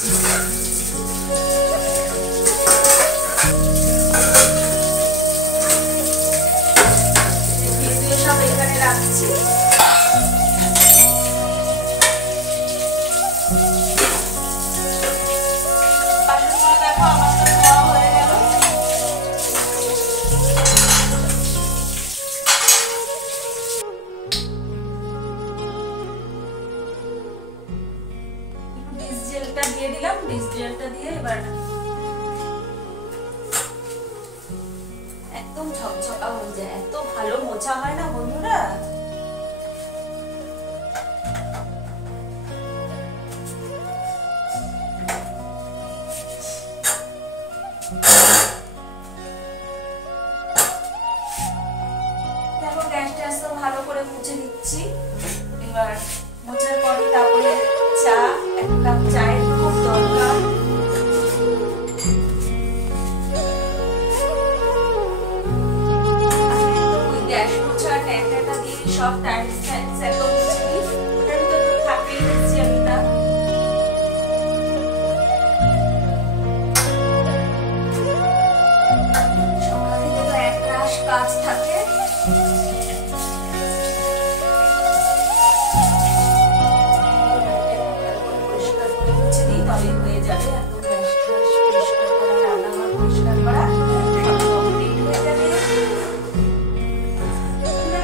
দিচ্ছি। সব এখানে রাখছি। দিয়ে দিলাম, ডিসজেলটা দিয়ে এবার একদম ঝকঝকা হয়ে যায়। এত ভালো মোছা হয় না বন্ধুরা। দেখো গ্যাস ট্যাস তো ভালো করে মুছে দিচ্ছি। এবার মোছার পরে তারপরে চা, এক কাপ চায়ের খুব দরকার। ওই গ্যাস মোছা ট্যাংটা দিয়ে সব টাইলস একদম মুছে দিই। ওটার ভিতরে তো থাকতেই দিচ্ছি আমি না। সকাল থেকে তো এক রাশ কাজ থাকে। হয়ে যাবে এত গ্যাস পরিষ্কার করা, রান্নাঘর পরিষ্কার করা সব কমপ্লিট হয়ে যাবে।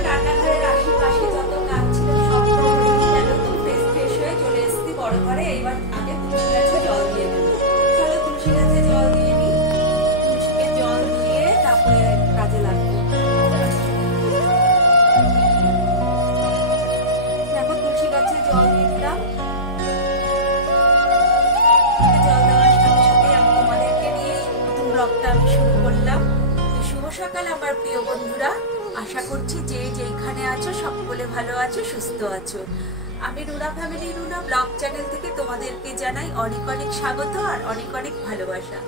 রান্নাঘরের আশেপাশে যত কাজ ছিল সব হয়ে গেল। তো ফ্রেশ হয়ে চলে এসেছি বড় ঘরে। এইবার আগে তুলসী গাছে জল দিয়ে দেবো। তাহলে তুলসী গাছে জল দিয়ে নিই। তুলসীকে জল দিয়ে তারপরে কাজে লাগবো। দেখো তুলসী গাছে জল দিয়ে দিলাম। আমি শুরু করলাম। শুভ সকাল আমার প্রিয় বন্ধুরা। আশা করছি যে যেখানে আছো সকলে ভালো আছো, সুস্থ আছো। আমি Runa family, Runa blog channel থেকে তোমাদেরকে জানাই অনেক অনেক স্বাগত আর অনেক অনেক ভালোবাসা।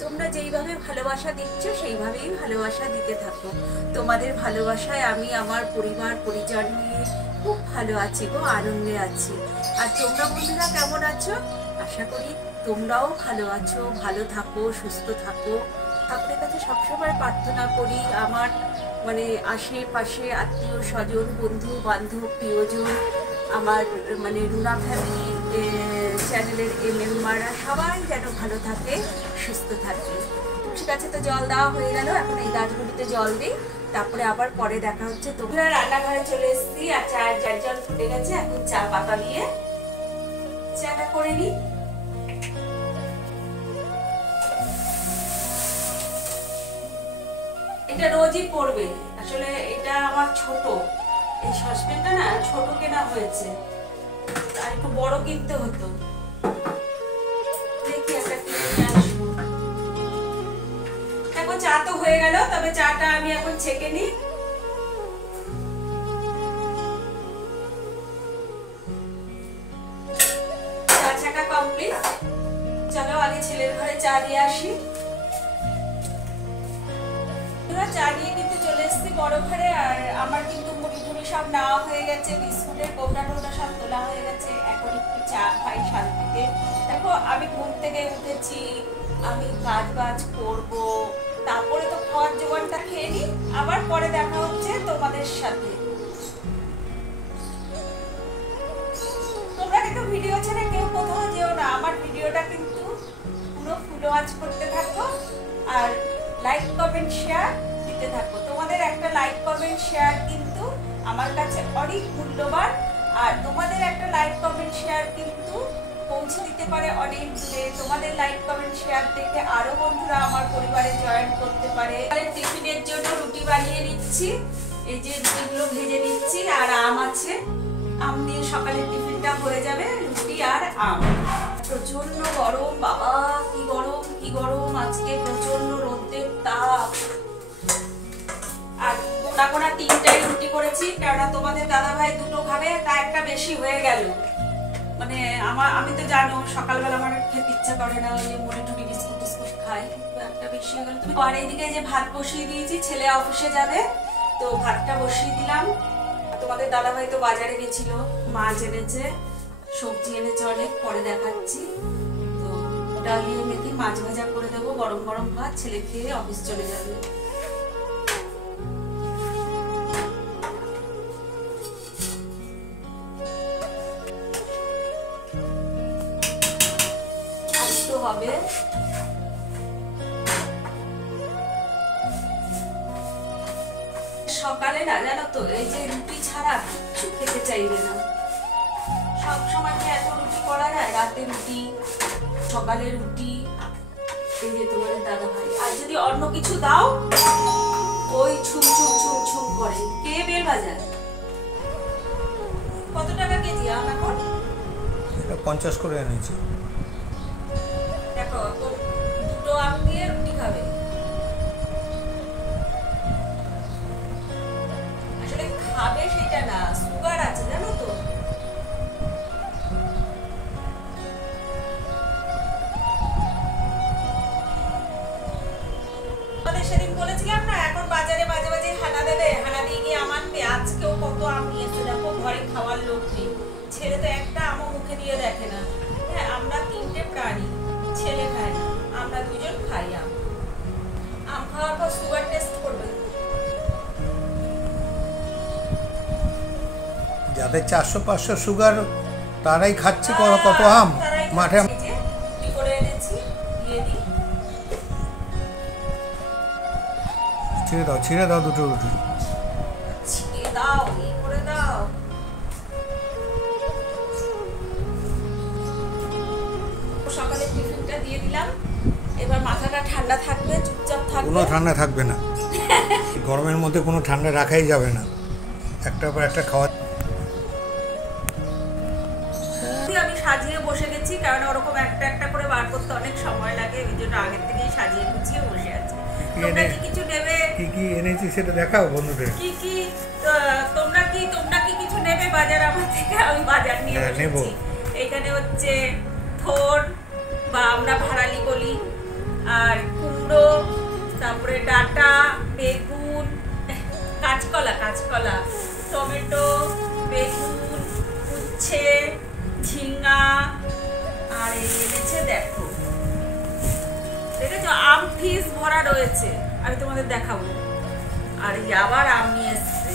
তোমরা যেইভাবে ভালোবাসা দিচ্ছ সেইভাবেই ভালোবাসা দিতে থাকো। তোমাদের ভালোবাসায় আমি আমার পরিবার পরিজন নিয়ে খুব ভালো আছি গো, আনন্দে আছি। আর তোমরা বন্ধুরা কেমন আছো? আশা করি তোমরাও ভালো আছো, ভালো থাকো, সুস্থ থাকো। ঠাকুরের কাছে সবসময় প্রার্থনা করি আমার আশেপাশে আত্মীয় স্বজন, বন্ধু বান্ধব, প্রিয়জন, আমার রুনা ফ্যামিলি চ্যানেলের মেম্বাররা সবাই যেন ভালো থাকে, সুস্থ থাকে। তুলসী গাছে তো জল দেওয়া হয়ে গেল। এখন এই গাছগুলিতে জল দিই, তারপরে আবার পরে দেখা হচ্ছে। তোমরা রান্নাঘরে চলে এসেছি আর চায়ের জল ফুটে গেছে। এখন চা পাতা দিয়ে চাটা করে নিই। এটা রোজই পড়বে। আসলে এটা আমার ছোট, এই সসপ্যানটা না ছোট কেনা হয়েছে, আর একটু বড় কিনতে হতো। দেখি একটা কিনে আসবো। দেখো চা তো হয়ে গেল, তবে চাটা আমি এখন ছেঁকে নিই। চা ছাঁকা কমপ্লিট। চলো আগে ছেলের ঘরে চা দিয়ে আসি। চা নিয়ে কিন্তু চলে এসেছি বড় ঘরে। আর আমার কিন্তু মুড়ি টুড়ি সব নেওয়া হয়ে গেছে, বিস্কুটের কৌটা টোটা সব তোলা হয়ে গেছে। এখন একটু চা খাই শান্তিতে। দেখো আমি ঘুম থেকে উঠেছি, আমি কাজ বাজ করবো, তারপরে তো খাওয়ার জোগানটা খেয়ে নিই। আবার পরে দেখা হচ্ছে তোমাদের সাথে। তোমরা কিন্তু ভিডিও ছেড়ে কেউ কোথাও যেও না। আমার ভিডিওটা কিন্তু পুরো ফুলো ওয়াচ করতে থাকো আর লাইক কমেন্ট শেয়ার দিতে থাকো। তোমাদের একটা লাইক কমেন্ট শেয়ার কিন্তু আমার কাছে অনেক মূল্যবান। আর তোমাদের একটা লাইক কমেন্ট শেয়ার কিন্তু পৌঁছে দিতে পারে অনেক দূরে। তোমাদের লাইক কমেন্ট শেয়ার দেখে আরো বন্ধুরা আমার পরিবারে জয়েন করতে পারে। টিফিনের জন্য রুটি বানিয়ে নিচ্ছি। এই যে রুটিগুলো ভেজে নিচ্ছি। আর আম আছে, আম দিয়ে সকালের টিফিনটা হয়ে যাবে। রুটি আর আম। প্রচন্ড গরম বাবা, কি গরম কি গরম। আজকে প্রচন্ড রোদের তাপ। আর গোটা গোটা 3টাই রুটি করেছি, কেননা তোমাদের দাদা ভাই 2টো খাবে, তা একটা বেশি হয়ে গেল। আমি তো জানো সকালবেলা আমার খেতে ইচ্ছা করে না, ওই মুড়ি টুড়ি বিস্কুট টিস্কুট খাই, একটা বেশি হয়ে গেল। তুমি আর এইদিকে যে ভাত বসিয়ে দিয়েছি, ছেলে অফিসে যাবে তো ভাতটা বসিয়ে দিলাম। তোমাদের দাদা ভাই তো বাজারে গেছিল, মাছ এনেছে, সবজি এনেছে অনেক, পরে দেখাচ্ছি। তো ডাল দিয়ে মেখে মাছ ভাজা করে দেবো, গরম গরম ভাত, ছেলে খেয়ে অফিস চলে যাবে। হবে সকালে না, জানো তো, এই যে রুটি ছাড়া কিছু খেতে চাইবে না। সব সময় কি এত রুটি করা যায়? রাতে রুটি, সকালে রুটি, এই যে তোমাদের দাদা ভাই। আর যদি অন্য কিছু দাও, ওই ছুম ছুম ছুম ছুম করে। কে বেল বাজার? কত টাকা কেজি আম এখন? 50 করে এনেছি। দেখো, দুটো আম দিয়ে রুটি খাবে। আসলে খাবে সেটা না, সুগার আছে জানো তো। সেদিন বলেছিলাম না, এখন বাজারে মাঝে মাঝে হানা দেবে, হানা দিয়ে গিয়ে আম আনবে। আজকেও কত আম নিয়েছে দেখো, ঘরে খাওয়ার লোক নেই। ছেলে তো একটা আমও মুখে দিয়ে দেখে না। হ্যাঁ, আমরা 3টে প্রাণী, ছেলে খায় না, আমরা 2জন খাই আম। আম খাওয়ার পর সুগার টেস্ট করবে। যাদের 400-500 সুগার, তারাই খাচ্ছে কত আম মাঠে। কি করে এনেছি দিয়ে দিই। ছিঁড়ে দাও দুটো রুটি। ছিঁড়ে দাও, এই করে দাও। সকালে টিফিনটা দিয়ে দিলাম। এবার মাথাটা ঠান্ডা থাকবে, চুপচাপ থাকবে। কোনো ঠান্ডা থাকবে না, গরমের মধ্যে কোনো ঠান্ডা রাখাই যাবে না, একটার পর একটা খাওয়া। আমি সাজিয়ে বসে গেছি, কারণ ওরকম একটা একটা করে বার করতে অনেক সময় লাগে, এই জন্য আগের থেকেই সাজিয়ে গুছিয়ে বসে আছি। তোমরা কি কিছু নেবে? কি এনেছি সেটা দেখাও বন্ধুদের। তোমরা কি কিছু নেবে বাজার আমার থেকে? আমি বাজার নিয়ে নেব। এখানে হচ্ছে থোর, বা আমরা ভাড়ালি বলি, আর কুমড়ো, তারপরে ডাঁটা, বেগুন, কাঁচকলা, টমেটো, বেগুন, উচ্ছে, ঝিঙ্গা, আর এই এনেছে দেখো, দেখেছো আম ফ্রিজ ভরা রয়েছে, আমি তোমাদের দেখাবো। আর এই আবার আম নিয়ে এসেছে।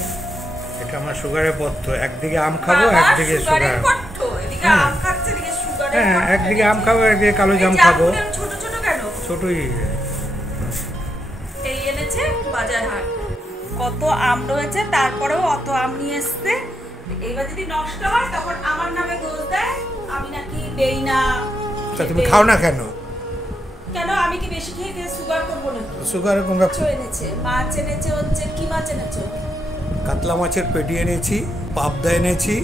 এটা আমার সুগারের পথ্য, একদিকে আম খাবো, একদিকে সুগার। এদিকে আম খাচ্ছে, এদিকে সুগারের পথ্য। হ্যাঁ, একদিকে আম খাবো, একদিকে কালো জাম খাবো। ছোট ছোট কেন? ছোটই। এই এনেছে বাজার হাট, কত আম রয়েছে, তারপরেও অত আম নিয়ে এসছে। এইবার যদি নষ্ট হয় তখন আমার নামে দোষ দেয়, আমি নাকি দেই না। তুমি খাও না কেন? কেন, আমি কি বেশি খেয়ে সুগার করবো নাকি? সুগারের কোনো ব্যাপার। এনেছে মাছ, এনেছে হচ্ছে কি মাছ এনেছো? কাতলা মাছের পেটি এনেছি, পাবদা এনেছি,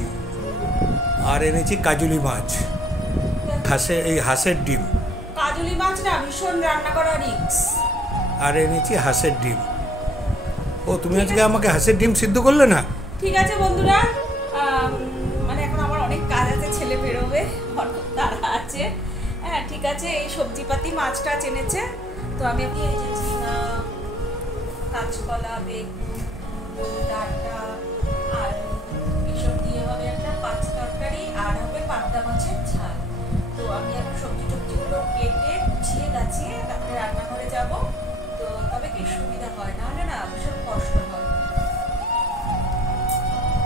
আর এনেছি কাজুলি মাছ, হাঁসের ডিম। কাজুলি মাছ না, ভীষণ রান্না করা রিস্ক। আর এনেছি হাঁসের ডিম। ও, তুমি আজকে আমাকে হাঁসের ডিম সিদ্ধ করলে না? ঠিক আছে বন্ধুরা, মানে এখন আমার অনেক কাজ আছে, ছেলে বেরোবে, অনেক তাড়া আছে। হ্যাঁ ঠিক আছে, এই সবজিপাতি মাছটা এনেছে, তো আমি এই যে ঝিঙা, কাঁচকলা, বেগুন, ডাঁটা, আলু, এসব দিয়ে হবে একটা পাঁচ তরকারি, আর হবে পাবদা মাছের ঝাল। তো আমি এখন সবজিগুলো কেটে গুছিয়ে গাছিয়ে তারপরে রান্নাঘরে যাব। তো তবে কি সুবিধা হয়, নাহলে না ভীষণ কষ্ট হয়।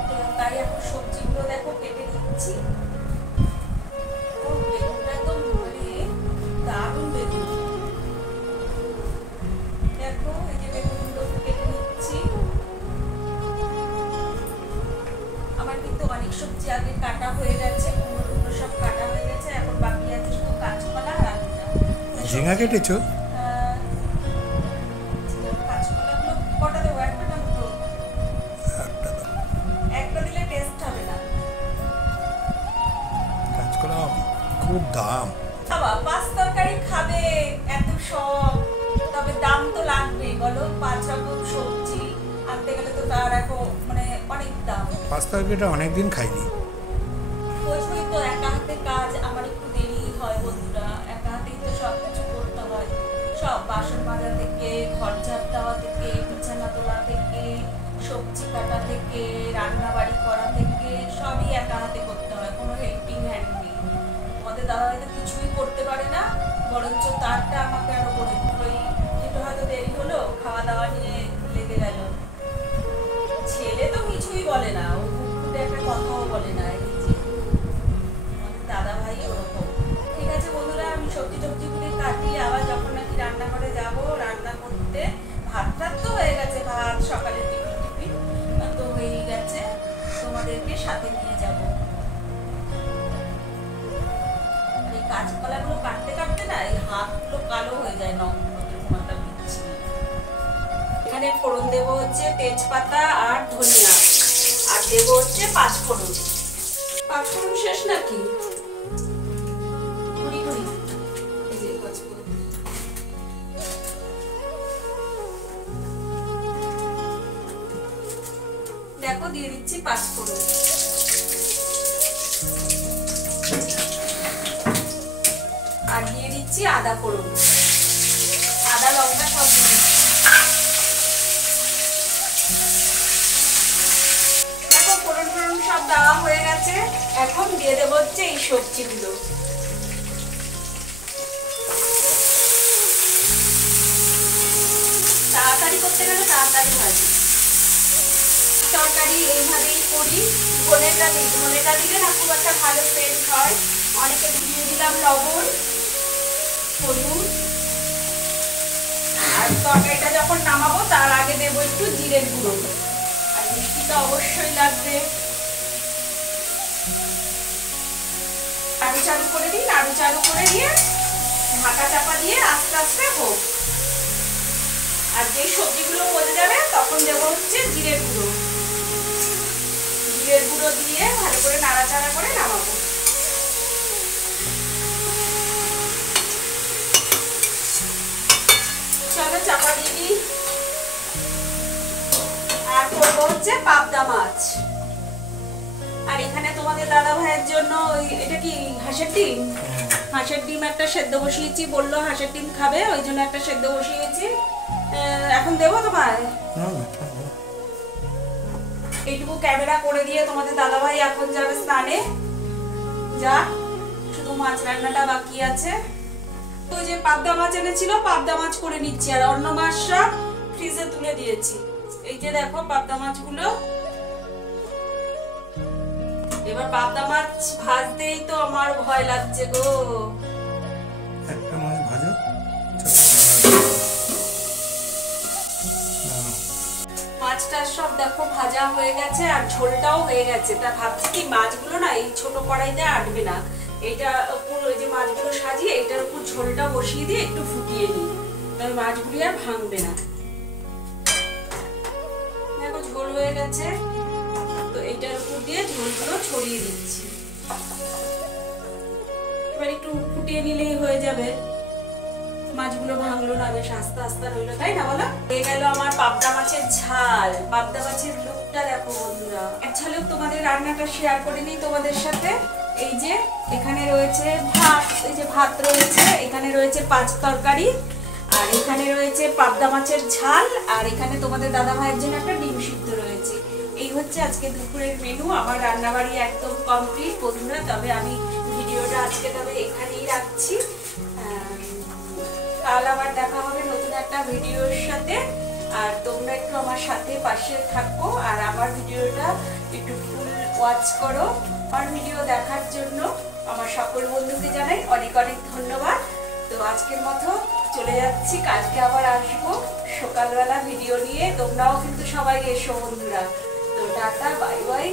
তো তাই এখন সবজিগুলো দেখো কেটে দিচ্ছি। বেগুনটা তো মানে দারুণ বেগুন, দেখো এই যে বেগুনগুলো কেটে নিচ্ছি। আমার কিন্তু অনেক সবজি আগে কাটা হয়ে গেছে, কুমড়ো সব কাটা হয়ে গেছে, এখন বাকি আছে শুধু কাঁচকলা আর আলুটা। ঝিঙা কেটেছো? কাঁচকলাগুলো কটা দেবো? একটা না দুটো? একটা দিলে টেস্ট হবে না। কাঁচকলা খুব দাম। বাবা, পাঁচ তরকারি খাবে এত সব, তবে দাম তো লাগবে বলো। 5 রকম সবজি আনতে গেলে তো তার এখন মানে অনেক দাম। পাঁচ তরকারিটা অনেকদিন খাইনি। ওই তো একা হাতে কাজ, আমার একটু দেরি হয় বন্ধুরা, একা হাতেই তো সব কিছু করতে হয়। সব বাসন মাজা থেকে, ঘর ঝাড় দেওয়া থেকে, বিছানা তোলা থেকে, সবজি কাটা থেকে, রান্না বাড়ি করা থেকে, সবই একা হাতে করতে হয়, কোনো হেল্পিং হ্যান্ড নেই। আমাদের দাদাভাই তো কিছুই করতে পারে না, বরঞ্চ তারটা আমাকে আরো করে ওই একটু হয়তো দেরি হলো, খাওয়া দাওয়া নিয়ে লেগে গেল। ছেলে তো কিছুই বলে না, ও ফুটফুটে একটা কথাও বলে না। এই যে দাদা ভাই ওরকম। ঠিক আছে বন্ধুরা, আমি সবজি টবজিগুলি কাটি, আবার যখন নাকি রান্নাঘরে যাব রান্না করতে, ভাত টাত তো হয়ে গেছে, ভাত সকালে টিফিন তো হয়েই গেছে, তোমাদেরকে সাথে নিয়ে যাব। এই কাঁচকলাগুলো কাটতে কাটতে না এই হাতগুলো কালো হয়ে যায়, এরকম একটা বিচ্ছিরি। এখানে ফোড়ন দেব হচ্ছে তেজপাতা আর ধনিয়া, আর দেব হচ্ছে পাঁচফোড়ন। পাঁচফোড়ন শেষ নাকি? ঘুরি ঘুরি এই যে পাঁচফোড়ন। দেখো দিয়ে দিচ্ছি পাঁচফোড়ন। আর দিয়ে দিচ্ছি আদা ফোড়ন, আদা লঙ্কা সব দিয়ে দিচ্ছি। দেখো ফোড়ন ফোড়ন সব দেওয়া হয়ে গেছে, এখন দিয়ে দেবো হচ্ছে এই সবজিগুলো। তাড়াতাড়ি করতে গেলে তাড়াতাড়ি ভাজি। তরকারি এইভাবেই করি, ধনেটা দিই, ধনেটা দিলে না খুব একটা ভালো টেস্ট হয়। অনেকে দিয়ে দিলাম লবণ, হলুদ, আর তরকারিটা যখন নামাবো তার আগে দেবো একটু জিরের গুঁড়ো, আর মিষ্টিটা অবশ্যই লাগবে। নাড়ু চালু করে দিই, নাড়ু চালু করে দিয়ে ঢাকা চাপা দিয়ে আস্তে আস্তে হোক। আর যেই সবজিগুলো মজে যাবে তখন দেবো হচ্ছে জিরের গুঁড়ো। জিরের গুঁড়ো দিয়ে ভালো করে নাড়াচাড়া করে নামাবো। চলো চাপা দিয়ে দিই। আর করবো হচ্ছে পাবদা মাছ। আর এখানে তোমাদের দাদা ভাইয়ের জন্য এটা কি হাঁসের ডিম, হাঁসের ডিম একটা সেদ্ধ বসিয়েছি, বললো হাঁসের ডিম খাবে, ওই জন্য একটা সেদ্ধ বসিয়েছি। এখন দেবো তোমায় এইটুকু ক্যামেরা করে দিয়ে তোমাদের দাদা ভাই এখন যাবে স্নানে, যা শুধু মাছ রান্নাটা বাকি আছে। ওই যে পাবদা মাছ এনেছিল, পাবদা মাছ করে নিচ্ছি, আর অন্য মাছ সব ফ্রিজে তুলে দিয়েছি। এই যে দেখো পাবদা মাছগুলো। এবার পাবদা মাছ ভাজতেই তো আমার ভয় লাগছে গো। একটা মাছ ভাজো, মাছটা সব দেখো ভাজা হয়ে গেছে আর ঝোলটাও হয়ে গেছে। তা ভাবছি কি মাছগুলো না এই ছোট কড়াইতে আটবে না, এইটা উপর ওই যে মাছগুলো সাজিয়ে এটার উপর ঝোলটা বসিয়ে দিয়ে একটু ফুটিয়ে নিই, তবে মাছগুলি আর ভাঙবে না। দেখো ঝোল হয়ে গেছে, তো এইটার উপর দিয়ে ঝোলগুলো ছড়িয়ে দিচ্ছি। এবার একটু ফুটিয়ে নিলেই হয়ে যাবে, মাছগুলো ভাঙলো না, বেশ আস্তে আস্তে রইলো, তাই না বলো? হয়ে গেল আমার পাবদা মাছের ঝাল। পাবদা মাছের লুকটা দেখো বন্ধুরা। এক ঝালক তোমাদের রান্নাটা শেয়ার করে নিই তোমাদের সাথে। এই যে এখানে রয়েছে ভাত, এই যে ভাত রয়েছে, এখানে রয়েছে পাঁচ তরকারি, আর এখানে রয়েছে পাবদা মাছের ঝাল, আর এখানে তোমাদের দাদা ভাইয়ের জন্য একটা ডিম সিদ্ধ রয়েছে। এই হচ্ছে আজকে দুপুরের মেনু। আমার রান্নাবাড়ি একদম কমপ্লিট বন্ধুরা। তবে আমি ভিডিওটা আজকে তবে এখানেই রাখছি। কাল আবার দেখা হবে নতুন একটা ভিডিওর সাথে। আর তোমরা একটু আমার সাথে পাশে থাকো, আর আমার ভিডিওটা একটু ফুল ওয়াচ করো। আমার ভিডিও দেখার জন্য আমার সকল বন্ধুকে জানাই অনেক অনেক ধন্যবাদ। তো আজকের মতো চলে যাচ্ছি, কালকে আবার আসবো সকালবেলা ভিডিও নিয়ে। তোমরাও কিন্তু সবাই এসো বন্ধুরা। তো টাটা, বাই বাই।